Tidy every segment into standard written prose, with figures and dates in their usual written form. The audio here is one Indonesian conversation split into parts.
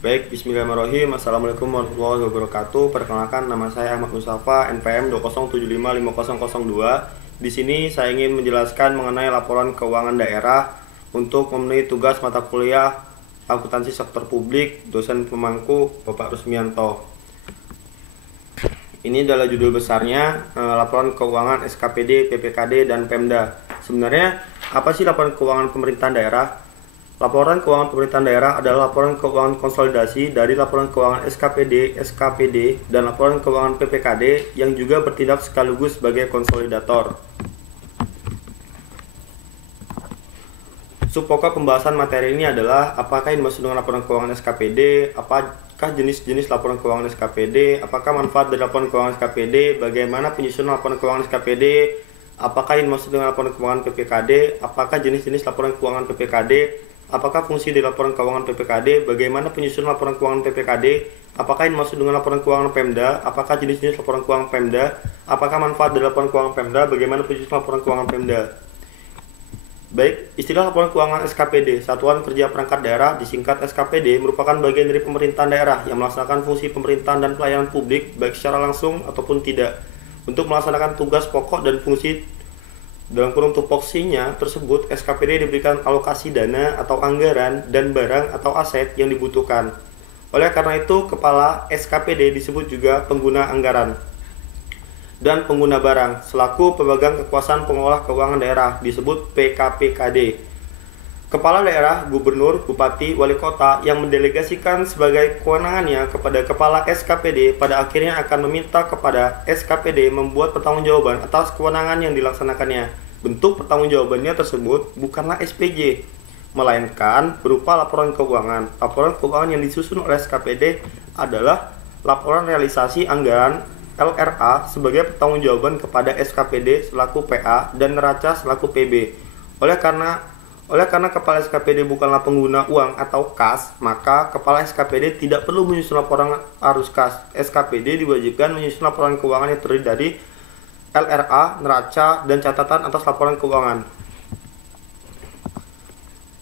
Baik, bismillahirrahmanirrahim. Assalamualaikum warahmatullahi wabarakatuh. Perkenalkan, nama saya Ahmad Mustafa, NPM 207550002. Di sini saya ingin menjelaskan mengenai laporan keuangan daerah untuk memenuhi tugas mata kuliah akuntansi sektor publik, dosen pemangku Bapak Rusmianto. Ini adalah judul besarnya, laporan keuangan SKPD, PPKD, dan Pemda. Sebenarnya apa sih laporan keuangan pemerintahan daerah? Laporan keuangan pemerintahan daerah adalah laporan keuangan konsolidasi dari laporan keuangan SKPD, SKPD, dan laporan keuangan PPKD yang juga bertindak sekaligus sebagai konsolidator. Subpokok pembahasan materi ini adalah apakah yang dimaksud dengan laporan keuangan SKPD, apakah jenis-jenis laporan keuangan SKPD, apakah manfaat dari laporan keuangan SKPD, bagaimana penyusunan laporan keuangan SKPD, apakah yang dimaksud dengan laporan keuangan PPKD, apakah jenis-jenis laporan keuangan PPKD, apakah fungsi dari laporan keuangan PPKD, bagaimana penyusunan laporan keuangan PPKD, apakah yang dimaksud dengan laporan keuangan Pemda, apakah jenis-jenis laporan keuangan Pemda, apakah manfaat dari laporan keuangan Pemda, bagaimana penyusunan laporan keuangan Pemda. Baik, istilah laporan keuangan SKPD, Satuan Kerja Perangkat Daerah, disingkat SKPD, merupakan bagian dari pemerintahan daerah yang melaksanakan fungsi pemerintahan dan pelayanan publik, baik secara langsung ataupun tidak, untuk melaksanakan tugas pokok dan fungsi. Dalam kurung tupoksinya tersebut, SKPD diberikan alokasi dana atau anggaran dan barang atau aset yang dibutuhkan. Oleh karena itu, kepala SKPD disebut juga pengguna anggaran dan pengguna barang, selaku pemegang kekuasaan pengelola keuangan daerah, disebut PKPKD. Kepala daerah, gubernur, bupati, wali kota yang mendelegasikan sebagai kewenangannya kepada kepala SKPD pada akhirnya akan meminta kepada SKPD membuat pertanggungjawaban atas kewenangan yang dilaksanakannya. Bentuk pertanggungjawabannya tersebut bukanlah SPJ, melainkan berupa laporan keuangan. Laporan keuangan yang disusun oleh SKPD adalah laporan realisasi anggaran LRA sebagai pertanggungjawaban kepada SKPD selaku PA dan neraca selaku PB. Oleh karena kepala SKPD bukanlah pengguna uang atau kas, maka kepala SKPD tidak perlu menyusun laporan arus kas. SKPD diwajibkan menyusun laporan keuangan yang terdiri dari LRA, neraca, dan catatan atas laporan keuangan.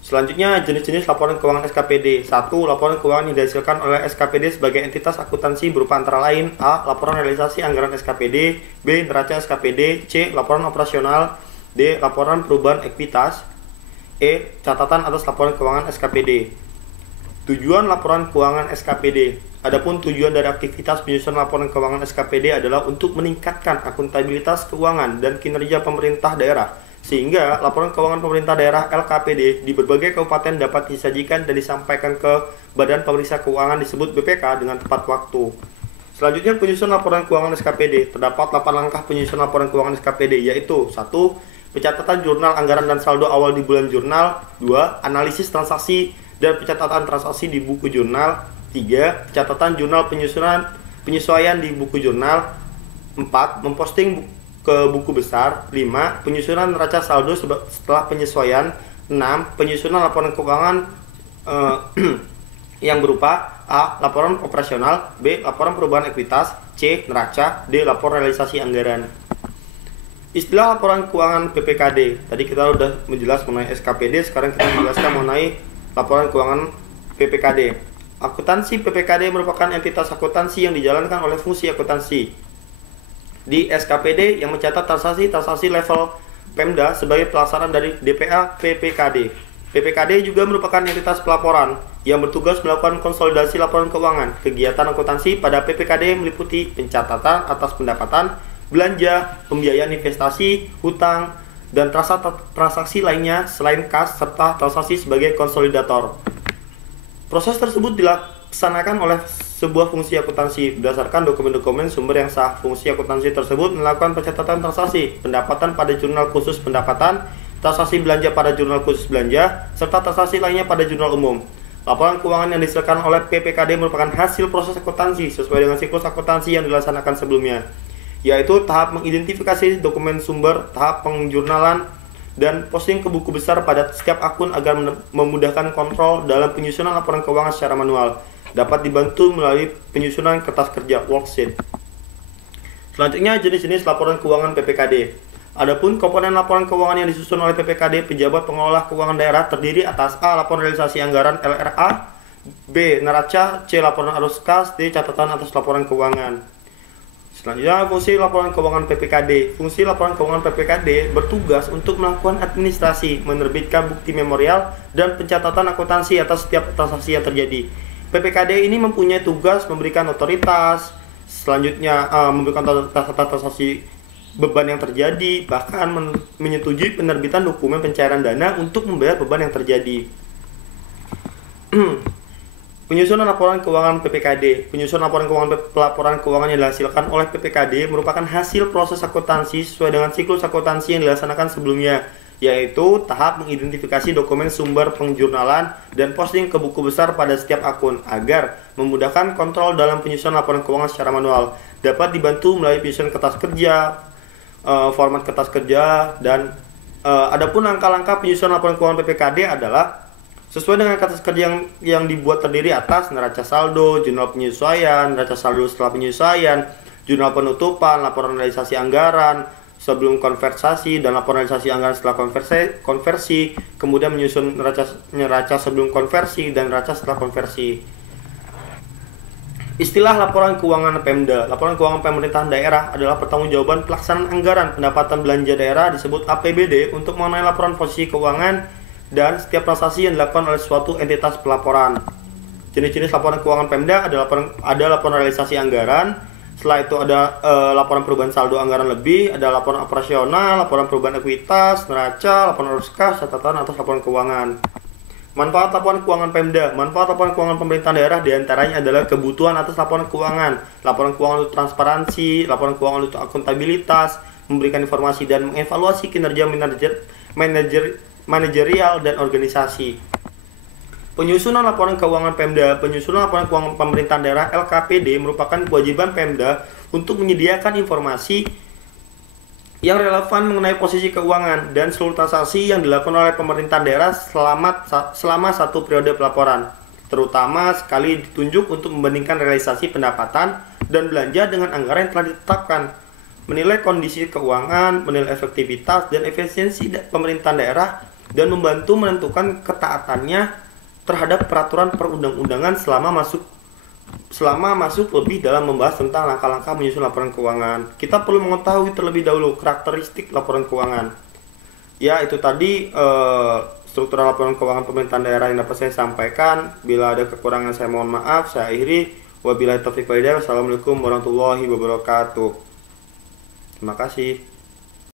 Selanjutnya, jenis-jenis laporan keuangan SKPD. 1. Laporan keuangan yang dihasilkan oleh SKPD sebagai entitas akuntansi berupa antara lain: A. Laporan realisasi anggaran SKPD, B. Neraca SKPD, C. Laporan operasional, D. Laporan perubahan ekuitas, E. Catatan atas laporan keuangan SKPD. Tujuan laporan keuangan SKPD. Adapun tujuan dari aktivitas penyusunan laporan keuangan SKPD adalah untuk meningkatkan akuntabilitas keuangan dan kinerja pemerintah daerah, sehingga laporan keuangan pemerintah daerah LKPD di berbagai kabupaten dapat disajikan dan disampaikan ke Badan Pemeriksa Keuangan disebut BPK dengan tepat waktu. Selanjutnya, penyusunan laporan keuangan SKPD. Terdapat 8 langkah penyusunan laporan keuangan SKPD, yaitu 1. Pencatatan jurnal anggaran dan saldo awal di bulan jurnal. 2. Analisis transaksi dan pencatatan transaksi di buku jurnal. 3. Pencatatan jurnal penyesuaian di buku jurnal. 4. Memposting ke buku besar. 5. Penyusunan neraca saldo setelah penyesuaian. 6. Penyusunan laporan keuangan yang berupa A. Laporan operasional, B. Laporan perubahan ekuitas, C. Neraca, D. Laporan realisasi anggaran. Istilah laporan keuangan PPKD. Tadi kita sudah menjelaskan mengenai SKPD, sekarang kita menjelaskan mengenai laporan keuangan PPKD. Akuntansi PPKD merupakan entitas akuntansi yang dijalankan oleh fungsi akuntansi di SKPD yang mencatat transaksi level Pemda sebagai pelaksanaan dari DPA PPKD. PPKD juga merupakan entitas pelaporan yang bertugas melakukan konsolidasi laporan keuangan. Kegiatan akuntansi pada PPKD meliputi pencatatan atas pendapatan, belanja, pembiayaan investasi, hutang, dan transaksi lainnya selain kas, serta transaksi sebagai konsolidator. Proses tersebut dilaksanakan oleh sebuah fungsi akuntansi berdasarkan dokumen-dokumen sumber yang sah. Fungsi akuntansi tersebut melakukan pencatatan transaksi pendapatan pada jurnal khusus pendapatan, transaksi belanja pada jurnal khusus belanja, serta transaksi lainnya pada jurnal umum. Laporan keuangan yang dihasilkan oleh PPKD merupakan hasil proses akuntansi sesuai dengan siklus akuntansi yang dilaksanakan sebelumnya, yaitu tahap mengidentifikasi dokumen sumber, tahap penjurnalan, dan posting ke buku besar pada setiap akun agar memudahkan kontrol dalam penyusunan laporan keuangan secara manual. Dapat dibantu melalui penyusunan kertas kerja worksheet. Selanjutnya, jenis-jenis laporan keuangan PPKD. Adapun komponen laporan keuangan yang disusun oleh PPKD pejabat pengelola keuangan daerah terdiri atas A. Laporan realisasi anggaran LRA, B. Neraca. C. Laporan arus kas. D. Catatan atas laporan keuangan. Selanjutnya, fungsi laporan keuangan PPKD. Fungsi laporan keuangan PPKD bertugas untuk melakukan administrasi, menerbitkan bukti memorial, dan pencatatan akuntansi atas setiap transaksi yang terjadi. PPKD ini mempunyai tugas memberikan otoritas, selanjutnya memberikan otoritas atas transaksi beban yang terjadi, bahkan menyetujui penerbitan dokumen pencairan dana untuk membayar beban yang terjadi. Penyusunan laporan keuangan PPKD. Penyusunan laporan keuangan yang dihasilkan oleh PPKD merupakan hasil proses akuntansi sesuai dengan siklus akuntansi yang dilaksanakan sebelumnya, yaitu tahap mengidentifikasi dokumen sumber penjurnalan dan posting ke buku besar pada setiap akun agar memudahkan kontrol dalam penyusunan laporan keuangan secara manual. Dapat dibantu melalui penyusunan kertas kerja, format kertas kerja, dan adapun langkah-langkah penyusunan laporan keuangan PPKD adalah sesuai dengan kertas kerja yang dibuat terdiri atas neraca saldo, jurnal penyesuaian, neraca saldo setelah penyesuaian, jurnal penutupan, laporan realisasi anggaran sebelum konversasi, dan laporan realisasi anggaran setelah konversi, kemudian menyusun neraca sebelum konversi dan neraca setelah konversi. Istilah laporan keuangan Pemda. Laporan keuangan pemerintahan daerah adalah pertanggungjawaban pelaksanaan anggaran pendapatan belanja daerah disebut APBD untuk mengenai laporan posisi keuangan dan setiap transaksi yang dilakukan oleh suatu entitas pelaporan. Jenis-jenis laporan keuangan Pemda ada laporan realisasi anggaran, setelah itu ada laporan perubahan saldo anggaran lebih, ada laporan operasional, laporan perubahan ekuitas, neraca, laporan arus kas, catatan atas laporan keuangan. Manfaat laporan keuangan Pemda. Manfaat laporan keuangan pemerintahan daerah diantaranya adalah kebutuhan atas laporan keuangan untuk transparansi, laporan keuangan untuk akuntabilitas, memberikan informasi dan mengevaluasi kinerja manajerial dan organisasi. Penyusunan laporan keuangan Pemda. Penyusunan laporan keuangan pemerintahan daerah LKPD merupakan kewajiban Pemda untuk menyediakan informasi yang relevan mengenai posisi keuangan dan seluruh transaksi yang dilakukan oleh pemerintahan daerah selama satu periode pelaporan, terutama sekali ditunjuk untuk membandingkan realisasi pendapatan dan belanja dengan anggaran yang telah ditetapkan, menilai kondisi keuangan, menilai efektivitas dan efisiensi pemerintahan daerah, dan membantu menentukan ketaatannya terhadap peraturan perundang-undangan selama masuk lebih dalam membahas tentang langkah-langkah menyusun laporan keuangan. Kita perlu mengetahui terlebih dahulu karakteristik laporan keuangan. Ya, itu tadi struktur laporan keuangan pemerintahan daerah yang dapat saya sampaikan. Bila ada kekurangan saya mohon maaf. Saya akhiri. Wabillahi taufiq wal hidayah. Wassalamualaikum warahmatullahi wabarakatuh. Terima kasih.